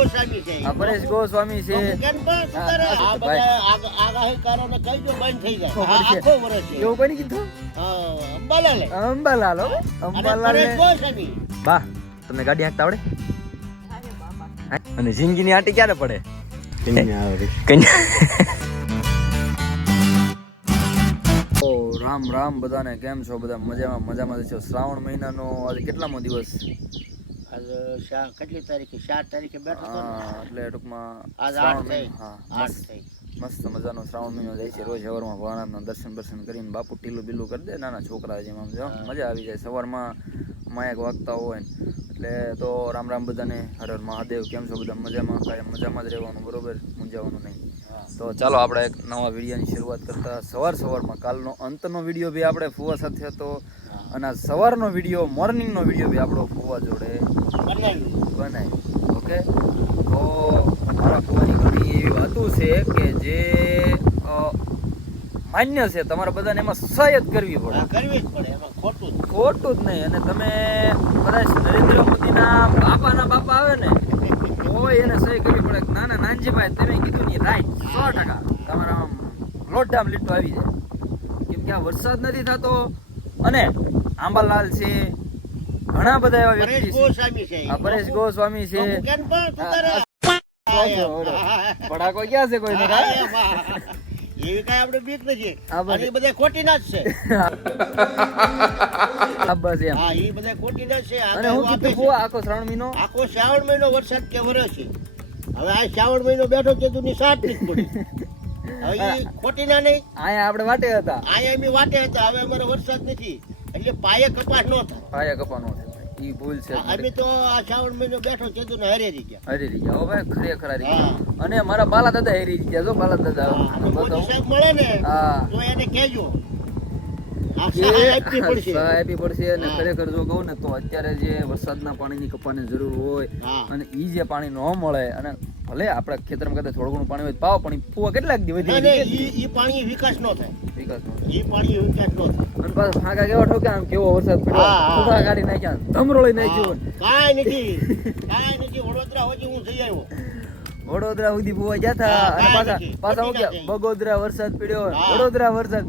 ગોસ્વામી છે. પરેશ ગોસ્વામી છે. એવું કોઈ કીધું? અંબાલાલ બા તમને ગાડી હાંકતા આવડે? અને જિંદગીની આંટી ક્યારે પડે? રામ રામ બધાને, કેમ છો બધા? મજામાં છો? શ્રાવણ મહિનાનો આજે કેટલામો દિવસ? કેટલી તારીખે? 7 તારીખે બેઠો હતો. એટલે ટૂંકમાં મસ્ત મજાનો શ્રાવણ મહિનો જાય છે. રોજ સવારમાં ભગવાનના દર્શન કરીને બાપુ ટીલું બીલું કરી દે, નાના છોકરા જેમ આમ મજા આવી જાય. સવારમાં માયક વાગતા હોય એટલે તો રામ રામ બધાને, હર હર મહાદેવ. કેમ છો બધા? મજામાં? કાયમ મજામાં જ રહેવાનું, બરોબર, મૂંઝાવાનું નહીં. તો ચાલો આપણે એક નવા વિડીયોની શરૂઆત કરતા સવારમાં કાલનો અંતનો વિડીયો બી આપણે ફુવા સાથે હતો, અને સવારનો વિડીયો, મોર્નિંગનો વિડીયો બી આપણો ફુવા જોડે બનાવી. ઓકે, તો મારા ફુવાની ઘણી એવી વાતો છે કે જે માન્ય છે, તમારા બધાને એમાં સહાય જ કરવી પડે, એમાં ખોટું જ નહીં. અને તમે કદાચ નરેન્દ્ર મોદીના બાપા આવે ને હોય એને સહી કરવી પડે. નાના નાનજીભાઈ તમે કીધું ને રાઈટ, 100% તમારા આમ લોટડામ લીટો આવી જાય. કેમ કે આ વરસાદ નથી થતો, અને આંબાલાલ છે, ઘણા બધા એવા વ્યક્તિ છે. પરેશ ગોસ્વામી છે. પડાકો ક્યાં છે? કોઈ એવી કઈ આપણે બીક નથી. આ બધા ખોટી ના જ છે. બસ એમ. હા, એ બધા ખોટી ના છે. અને હું કીધું ફુવા આખો શ્રાવણ મહિનો વરસાદ કે વરસ છે. હવે આ શ્રાવણ મહિનો બેઠો છે તું ની સાત જ પડી. હવે એ ખોટી ના નહીં. આયા આપણે વાટે હતા. હવે અમારો વરસાદ નથી એટલે પાયે કપાસ નો થાય. ઈ ભૂલ છે. અમે તો આ શ્રાવણ મહિનો બેઠો છે તો હરેરી ગયા. હવે ખરેખર હરી ગયા. અને મારા બાલા દાદા હરી ગયા. જો બાલા દાદા મોદી સાહેબ મળે ને તો એને કહેજો આપી પડશે. અને ખરેખર જો કહું ને તો અત્યારે જે વરસાદના પાણીની કપાની જરૂર હોય અને ઈ જે પાણી ન મળે, અને ભલે આપડા ખેતરમાં કદાચ થોડું ઘણું પાણી હોય પાવ, પણ ફુવા કેટલાક દિવસ ઈ પાણી વિકાસ ન થાય. અને પાછા ફાંકા કેવા ઠોકે, આમ કેવો વરસાદ પડ્યો, ફુવા કાઢી નાખ્યા, ધમરોળી નાખ્યું. કાંઈ નથી. વડોદરા સુધી હું જઈ આવ્યો. વડોદરા સુધી ફુવા ગયા હતા. અને પાછા હું ગયા બગોદરા વરસાદ પડ્યો, વડોદરા વરસાદ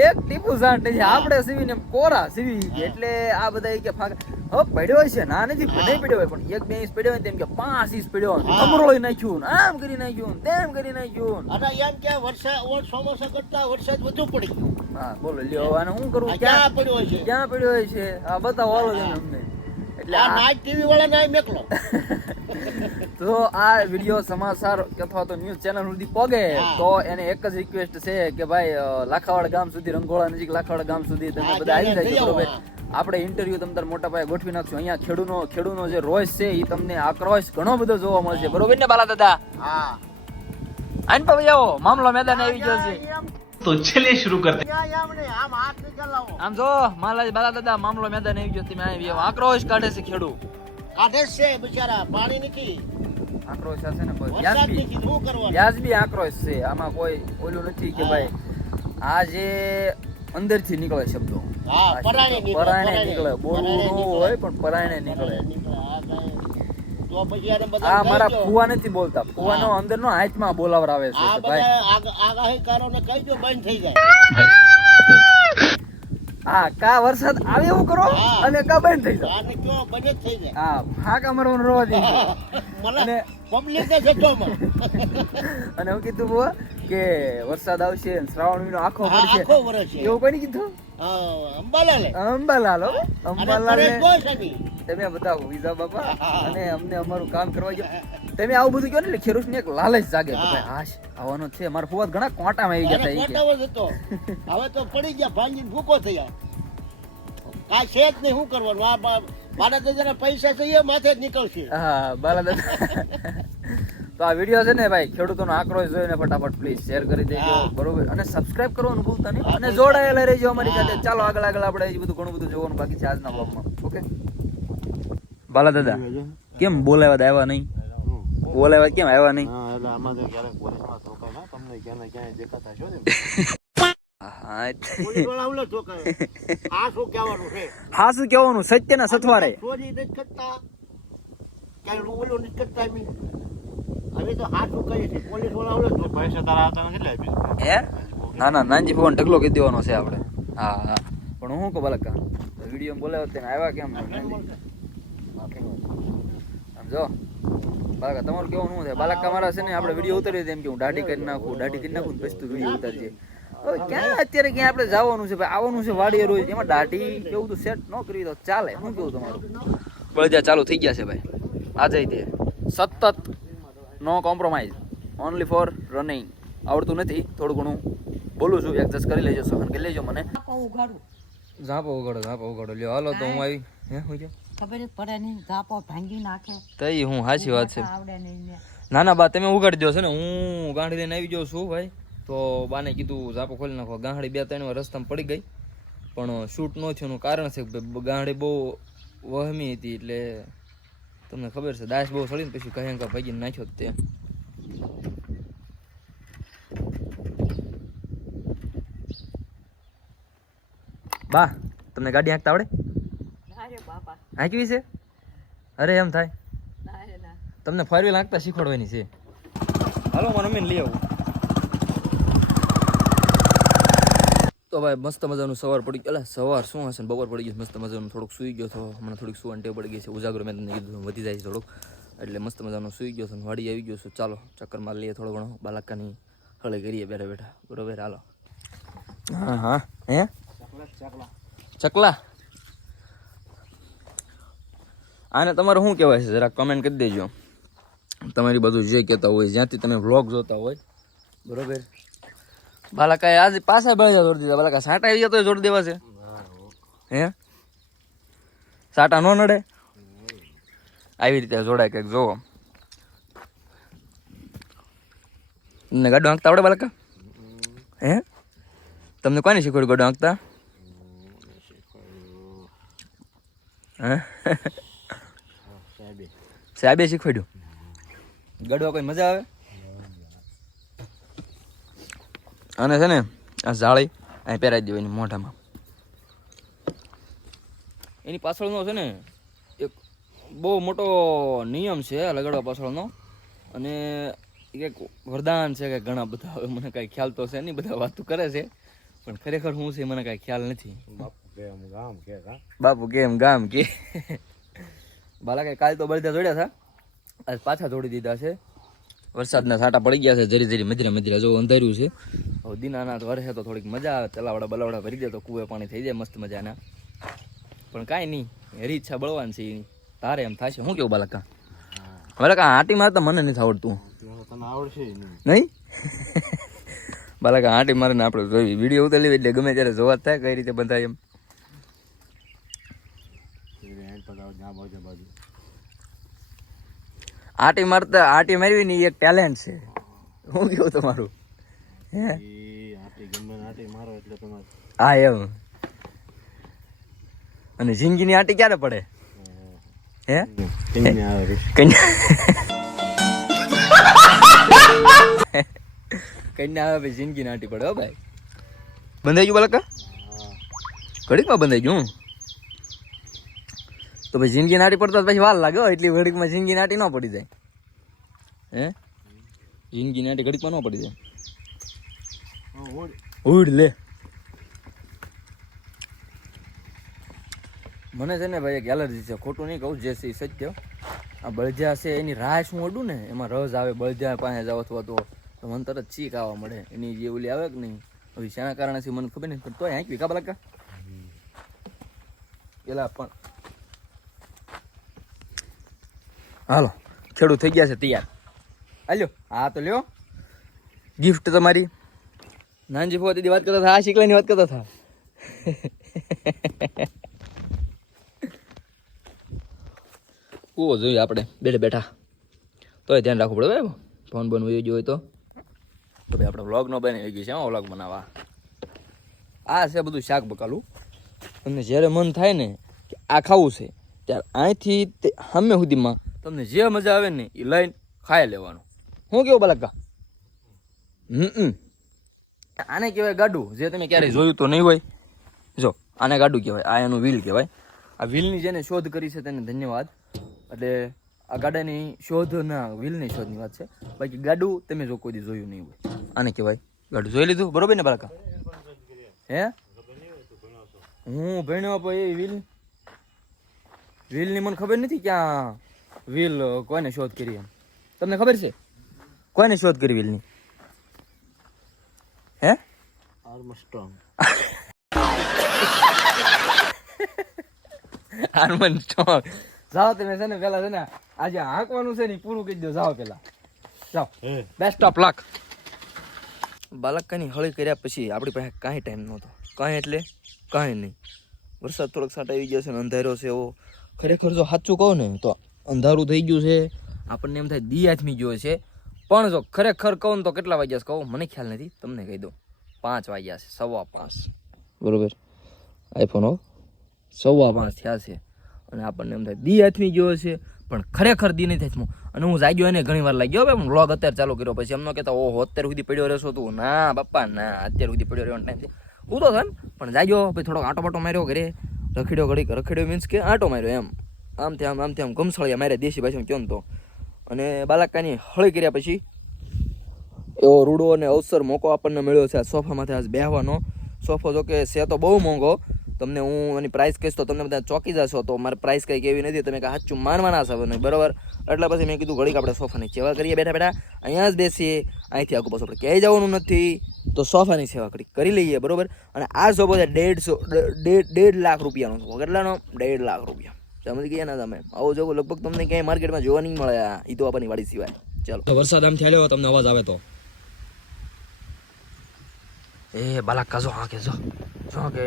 એક ટીપુ સાંટ છે. આપણે સીવીને કોરા સીવી, એટલે આ બધા કે ફાંકા હવે પડ્યો છે. ના નથી નહીં પડ્યો હોય, પણ 1-2 ઇંચ પડ્યો હોય તેમ કે 5 ઇંચ પડ્યો, ધમરોળી નાખ્યું, આમ કરી નાખ્યું, તેમ કરી નાખ્યું. અને એમ કે વરસાદ ચોમાસા કરતા વરસાદ વધુ પડી ગયો. હા બોલો લ્યો, અને શું કરું? ક્યાં પડ્યો છે? આ બતાવો હાલો અમને. એટલે આ નાઈટ ટીવી વાળા ના મેકલો. તો આ વિડીયો સમાચાર અથવા તો ન્યૂઝ ચેનલ સુધી પહોંચે તો એને એક જ રિક્વેસ્ટ છે કે ભાઈ લાખાવાડ ગામ સુધી, રંગોળા નજીક લાખાવાડ ગામ સુધી તમે બધા આવી જાય. બરોબર, આપણે ઇન્ટરવ્યુ તમતાર મોટા પાયે ગોઠવી નાખશું. અહીંયા ખેડૂનો જે રોષ છે એ તમને આક્રોશ ઘણો બધો જોવા મળશે. બરોબર ને બાલા દાદા? હા, આન પર જાઓ, મામલો મેદાન આવી ગયો છે. તો ચલે શરૂ કરતે. આમ જો માલા બાલા દાદા, મામલો મેદાન આવી ગયો. તમે આવી આક્રોશ કાઢે છે ખેડૂ, કાઢે છે બિચારા. પાણી નથી, આક્રોશ હશે ને કોઈ વ્યાજબી આક્રોશ છે. આમાં કોઈ ઓલું નથી કે ભાઈ આ જે અંદરથી નીકળે શબ્દો, પરાયણે નીકળે. બોલવું ન હોય પણ પરાયણે નીકળે. આ મારા ફુવા નથી બોલતા, ફુવાનો અંદરનો હાથમાં બોલાવરાવે છે કે ભાઈ આગાહીકારોને કહીજો બંધ થઈ જાય. હા, કા વરસાદ આવે એવું કરો અને કા બંધ થઈ જાય. આને કયો બંધ થઈ જાય. હા, ફાકા મારવાનું રોવા દે. અને પબ્લિક ને જટોમાં. અને હું કીધું બુઆ કે વરસાદ આવશે, શ્રાવણ મહિનો આખો પડશે, એવું કોઈ કીધું? અંબાલાલ તમે બતાવો વિઝા બાપા, અને અમને અમારું કામ કરવા જો. તમે આવું બધું કહો ને એટલે ખેડૂત ને એક લાલચ જાગે કે ભાઈ હાશ આવવાનો છે. મારા ફુવા ઘણા કોટામાં આવી ગયા હતા. હવે તો પડી ગયા, ભાંગી ભૂકો થયા. આ છે જ નહીં, શું કરવાનું? આ બાલા દાદા પૈસા છે એ માથે જ નીકળશે. હા, બાલા દાદા. તો આ વિડીયો છે ને ભાઈ, ખેડૂતોનો આક્રોશ જોઈને ફટાફટ પ્લીઝ શેર કરી દેજો. બરોબર, અને સબસ્ક્રાઇબ કરવાનું ભૂલતા નહીં, અને જોડાયેલા રહેજો અમારી સાથે. ચાલો આગળ આપણે એ બધું ઘણું બધું જોવાનું બાકી છે આજના બ્લોગમાં. ઓકે બાલા દાદા, કેમ બોલાવ્યા આવ્યા નહીં? બોલાવ્યા કેમ આવ્યા નહીં? હા, શું કહેવાનું? સત્યના સથવારે તો હાચું કહે છે પોલીસ વાળા આવડે તો પૈસા તારા હાથમાં કેટલા આપી હે ના ના નાનજી ફોન ઢગલો કહી દેવાનો છે આપણે હા હા પણ હું કહું બાલકા વિડીયો બોલાવ્યો તેને આવ્યા કેમ સમજો બાલકા તમારું કેવું શું છે બાલકા મારા છે ને આપણે વિડીયો ઉતારીએ તેમ કે હું દાઢી કરી નાખું પછી તું વિડીયો ઉતારજે હવે ક્યાં અત્યારે ક્યાં આપણે જવાનું છે ભાઈ આવવાનું છે વાડીએ રોજ એમાં દાઢી કેવું તું સેટ ન કરી તો ચાલે શું કેવું તમારું બળદિયા ચાલુ થઈ ગયા છે ભાઈ આજે તે સતત no compromise only for running આવડતું નથી થોડું ઘણું બોલું છું એડજસ્ટ કરી લેજો સહન કરી લેજો મને ઝાપો ઉગાડો લ્યો હાલો તો હું આવી હે હું ખબર જ પડે નહીં ઝાપો ભાંગી નાખે તઈ હું સાચી વાત છે આવડે નહીં ને ના ના બા તમે ઉગાડી દો છે ને હું ગાંઠી લઈને આવી જાઉં છું ભાઈ તો બાને કીધું ઝાપો ખોલી નાખો ગાંઠી 2-3 વાર રસ્તામાં પડી ગઈ પણ શૂટ ન થયું એનું કારણ છે કે ગાંઠી બહુ વહમી હતી એટલે તમને ખબર છે દાસ બહુ સળીને પછી કહે ભાગીને નાખ્યો તે બા તમને ગાડી હાંકતા આવડે હાંકવી છે અરે એમ થાય તમને ફોર વ્હીલ હાંકતા શીખવાડવાની છે હાલો મારા મમ્મીને લઈ આવું તો ભાઈ મસ્ત મજાનું સવાર પડી ગયું સવાર શું હશે બપોર પડી ગયું મસ્ત મજાનું થોડુંક સૂઈ ગયો હતો હમણાં થોડીક સુવાની ટેવ પડી ગઈ છે ઉજાગરો મેં તમને કીધું વધી જાય છે થોડુંક એટલે મસ્ત મજાનું સૂઈ ગયો હતો વાડી આવી ગયો છું ચાલો ચક્કર માર લઈએ થોડો ઘણો બાલાકાની હળે કરીએ બેઠા બેઠા બરોબર હાલો હા હા હે ચકલા આને તમારે શું કહેવાય છે જરા કમેન્ટ કરી દેજો તમારી બધું જે કહેતા હોય જ્યાંથી તમે વ્લોગ જોતા હોય બરોબર બાલાકાએ આજે પાછા બળજા જોડી દીધા બાલાકા સાટા આવી ગયા તો જોડી દેવા છે હે સાટા નો નડે આવી રીતે જોડાય કંઈક જોવો તમને ગાડો હાંકતા આવડે બાલાકા હે તમને કોને શીખવાડ્યું ગાડો હાંકતા સાહેબે શીખવાડ્યું ગડવા કોઈ મજા આવે અને છે ને આ જાળી અહીં પહેરાવી દેવાની મોઢામાં એની પાછળનો છે ને એક બહુ મોટો નિયમ છે લગાડવા પાછળનો અને એક વરદાન છે કે ઘણા બધા હવે મને કાંઈ ખ્યાલ તો છે નહીં બધા વાતો કરે છે પણ ખરેખર શું છે મને કાંઈ ખ્યાલ નથી બાપુ કેમ ગામ કે બાલા કઈ કાલ તો બળદા જોડ્યા હતા આજ પાછા જોડી દીધા છે વરસાદના છાંટા પડી ગયા છે ધીરે ધીરે મધીરા મધીરા જો અંધાર્યું છે હવે દીનાનાથ વરસે તો થોડીક મજા આવે તલાવડા બલાવડા ભરી દે તો કુએ પાણી થઈ જાય મસ્ત મજાના પણ કાંઈ નહીં એરી ઈચ્છા બળવાની છે એની તારે એમ થશે શું કેવું બાલકા બાલકા આંટી મારતા મને નથી આવડતું આવડશે નહીં બાલકા આંટી મારે ને આપણે જોઈ વિડીયો ઉતારી એટલે ગમે ત્યારે જોવા થાય કઈ રીતે બંધાય એમ આંટી મારતા આંટી મારવી ને એક ટેલેન્ટ છે શું કેવું તમારું હે હા એમ અને જિંદગીની આંટી ક્યારે પડે હે કન્યા આવે જિંદગી નાટી પડે હો ભાઈ બંધાઈ ગયું બાલકા ઘડીકમાં બંધાઈ ગયું તો ભાઈ જિંદગી નાટી પડતા પછી વાર લાગે એટલી ઘડીકમાં જિંદગી નાટી ન પડી જાય હે જિંદગી નાટી ઘડીકમાં ન પડી જાય ઉડ લે મને છે ને ભાઈ એક એલર્જી છે ખોટું નહીં કહું જે છે સત્ય આ બળજા છે એની રાહ શું અડું ને એમાં રસ આવે બળજા પાસે જાવ અથવા તો મને તરત ચીક આવવા મળે એની જે ઓલી આવે કે નહીં હવે શાના કારણે છે મને ખબર નહીં પણ તોય હાંકવી કા બાલકા પેલા પણ હાલો ખેડૂત થઈ ગયા છે તૈયાર હાલ્યો હા તો લ્યો ગિફ્ટ તમારી નાનજી ફોતી વાત કરતા હતા આ શીકલાની વાત કરતા હતા કૂવો જોઈએ આપણે બેઠા બેઠા તોય ધ્યાન રાખવું પડે ભાઈ ફોન બોન વહી ગયો હોય તો ભાઈ આપણે વ્લોગ ન બનાવી ગયું છે હા વ્લોગ બનાવવા આ છે બધું શાક બકાલું તમને જ્યારે મન થાય ને કે આ ખાવું છે ત્યારે અહીંથી તે સામે સુધીમાં તમને જે મજા આવે ને એ લઈને ખાઈ લેવાનું શું કેવું બાલકા આને કહેવાય ગાડું જે તમે ક્યારેય જોયું તો નહીં હોય જો આને ગાડું કહેવાય આ એનું વ્હીલ કહેવાય આ વ્હીલની જેને શોધ કરી છે તેને ધન્યવાદ એટલે આ ગાડાની શોધના વ્હીલની શોધની વાત છે. બાકી ગાડું તમે જો કોઈ દી જોયું નહીં હોય. આને કહેવાય ગાડું. જોઈ લીધું બરોબર ને બાળકા? હે હું ભણ્યો પછી વ્હીલની મને ખબર નથી ક્યાં વ્હીલ કોઈને શોધ કરી એમ. તમને ખબર છે કોઈને શોધ કરી વ્હીલની? હે આર્મસ્ટ્રોંગ. આર્મસ્ટ્રોંગ. જાઓ તમે છે ને પેલા છે ને આજે હાંકવાનું છે ને પૂરું કરી દો. જાઓ પેલા જાઓ. Best of luck. બાલકની હળી કર્યા પછી આપણી પાસે કાંઈ ટાઈમ નહોતો. કાંઈ એટલે કાંઈ નહીં. વરસાદ થોડોક સાટ આવી ગયો છે ને અંધારો છે એવો. ખરેખર જો સાચું કહું ને તો અંધારું થઈ ગયું છે. આપણને એમ થાય દી આથમી ગયો છે. પણ જો ખરેખર કહું ને તો કેટલા વાગ્યા છે કહું મને ખ્યાલ નથી. તમને કહી દઉં 5 વાગ્યા છે. 5:15 બરોબર. આઈફોન 5:15 થયા છે અને આપણને એમ થાય દી આથમી ગયો છે પણ ખરેખર દી નથી આથમું. અને હું જાગ્યો એને ઘણી વાર લાગ્યો હવે વ્લોગ અત્યારે ચાલુ કર્યો પછી એમ ન કહેતા ઓહો અત્યાર સુધી પડ્યો રહેશો તું. ના બાપા ના, અત્યાર સુધી પડ્યો રહેવાનો ટાઈમ છે. હું તો થાય પણ જાગ્યો પછી થોડોક આંટો બાટો માર્યો ઘરે. રખડ્યો મીન્સ કે આંટો માર્યો એમ. આમથી આમ ગમસળિયા માર્યા દેશી ભાષામાં કહો ને તો. અને બાલાકાની હળી કર્યા પછી એવો રૂડો અને અવસર મોકો આપણને મળ્યો છે આ સોફામાંથી આજ બેહવાનો. સોફો જો કે છે તો બહુ મોંઘો. તમને હું એની પ્રાઇસ કહીશ તો તમને બધા ચોકી જશો. તો મારી પ્રાઇસ કંઈક એવી નથી. તમે કાંઈ સાચું માનવાના છો નહીં બરાબર. એટલે પછી મેં કીધું ઘડીક આપણે સોફાની સેવા કરીએ બેઠા બેઠા. અહીંયા જ બેસીએ. અહીંથી આગળ પાછું આપણે ક્યાંય જવાનું નથી તો સોફાની સેવા કરી લઈએ બરાબર. અને આ સોફો છે 1.5 લાખ રૂપિયાનો સોફો. કેટલાનો? 1.5 લાખ રૂપિયા. સમજી ગયા ના તમે? આવું જોવું લગભગ તમને ક્યાંય માર્કેટમાં જોવા નહીં મળે એ તો આપણી વાડી સિવાય. ચાલો વરસાદ આમ થયા તમને અવાજ આવે તો એ બાલા કાજો હા કે જો કે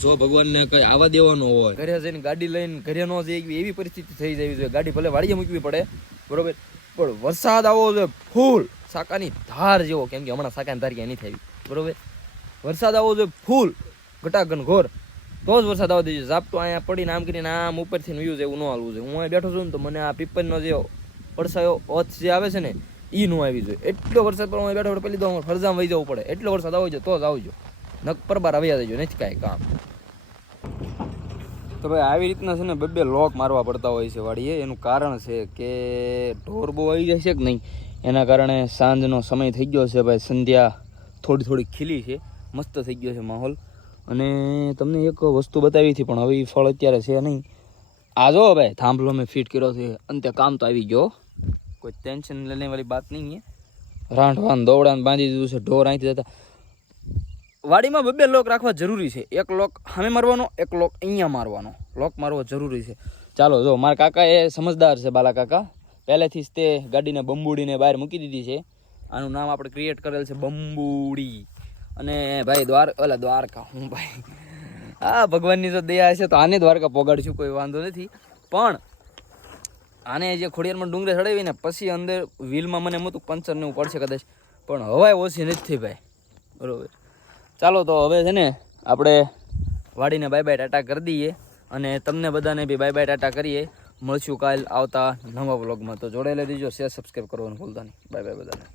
જો ભગવાનને કઈ આવવા દેવાનો હોય ઘરે જઈને ગાડી લઈને ઘરે ન જઈ એવી પરિસ્થિતિ થઈ જવી જોઈએ. ગાડી ભલે વાડીએ મૂકવી પડે બરોબર પણ વરસાદ આવો જોઈએ ફૂલ સાકાની ધાર જેવો. કેમ કે હમણાં સાકાની ધાર ક્યાં નહીં થઈ બરોબર. વરસાદ આવો જોઈએ ફૂલ ઘટાઘન ઘોર તો જ વરસાદ આવવા દેજો. ઝાપટું અહીંયા પડીને આમ કરીને આમ ઉપરથી વ્યૂ એવું ન હાલવું જોઈએ. હું અહીં બેઠો છું ને તો મને આ પીપલનો જે પડસાયો ઓથ જે આવે છે ને એ નું આવી જોઈએ. એટલો વરસાદ પર હું બેઠો પેલી તો ફરજામાં વહી જવું પડે. એટલો વરસાદ આવજો તો જ આવજો. નક પરબાર આવ્યા દેજો નથી કાંઈ કામ. તો ભાઈ આવી રીતના છે ને બે લોક મારવા પડતા હોય છે વાડીએ. એનું કારણ છે કે ઢોર બહુ આવી જાય છે કે નહીં એના કારણે સાંજનો સમય થઈ ગયો છે ભાઈ. સંધ્યા થોડી ખીલી છે. મસ્ત થઈ ગયો છે માહોલ. અને તમને એક વસ્તુ બતાવી હતી પણ હવે એ ફળ અત્યારે છે નહીં. આ જો ભાઈ થાંભલો મેં ફિટ કર્યો છે અંતે કામ તો આવી ગયો. કોઈ ટેન્શન લેને વાળી બાત નહીં છે. રાંઢવાન દોવડાન બાંધી દીધું છે. ઢોર અહીંથી જતા વાડીમાં બે લોક રાખવા જરૂરી છે. એક લોક સામે મારવાનો, એક લોક અહીંયા મારવાનો. લોક મારવો જરૂરી છે. ચાલો જો મારા કાકા એ સમજદાર છે. બાલા કાકા પહેલેથી જ તે ગાડીને બંબુડીને બહાર મૂકી દીધી છે. આનું નામ આપણે ક્રિએટ કરેલ છે બંબુડી. અને ભાઈ દ્વારકા હું ભાઈ હા ભગવાનની જો દયા છે તો આને દ્વારકા પોગાડશું કોઈ વાંધો નથી. પણ આને જે ખોડિયારમાં ડુંગરે ચડાવીને પછી અંદર વ્હીલમાં મને મોટું પંચર ને એવું પડશે કદાચ પણ હવાય ઓછી નથી ભાઈ બરોબર. ચાલો તો હવે છે ને આપણે વાડીને બાય બાય ટાટા કરી દઈએ અને તમને બધાને બી બાય બાય ટાટા કરીએ. મળશું કાલ આવતા નવા વ્લોગમાં. તો જોડાયેલા દીજો. શેર સબસ્ક્રાઈબ કરવાનું ભૂલતા નહીં. બાય બાય બધાને.